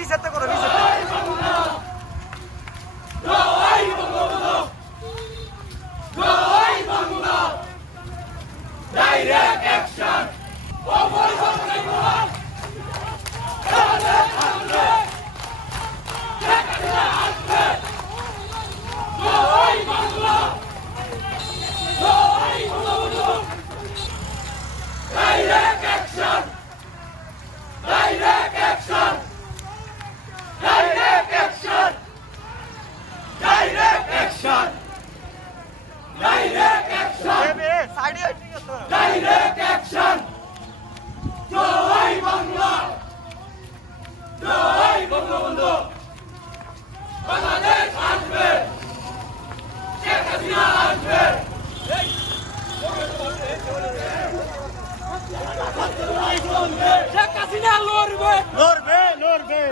রিসেট করো reset direct action Direct action! Direct action! Direct action! Direct action! Direct action! Direct action! জয় বাংলা! জয় বঙ্গবন্ধু! বাংলাদেশ আসবে! শেখ হাসিনা আসবে! শেখ হাসিনা লড়বে লড়বে লড়বে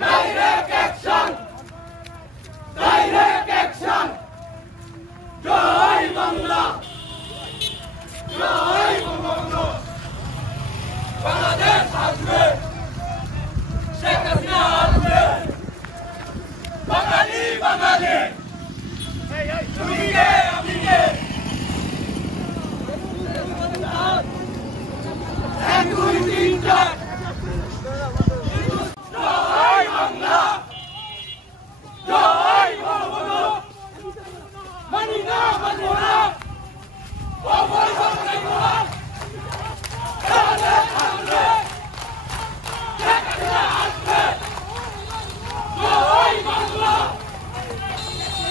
ডাইরেক্ট অ্যাকশন ডাইরেক্ট অ্যাকশন জয় বাংলা জয় বঙ্গবন্ধু বাংলাদেশ আসবে শেখ হাসিনা আসবে বাঙালি বাঙালি তুমি কে আমি কে এক দুই তিন চার জয় বাংলা জয় বঙ্গবন্ধু মানি না মানব না অবৈধ না আসবে শেখ হাসিনা আসবে জয় বাংলা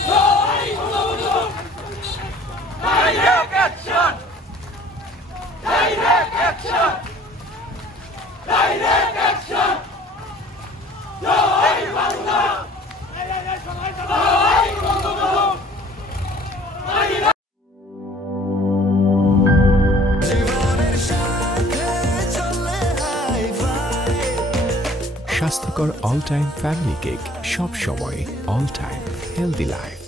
জয় Bangabandhu direct action direct action direct action জয় বাংলা জয় বঙ্গবন্ধু স্বাস্থ্যকর অল টাইম ফ্যামিলি কেক সব সময় অল টাইম হেলদি লাইফ।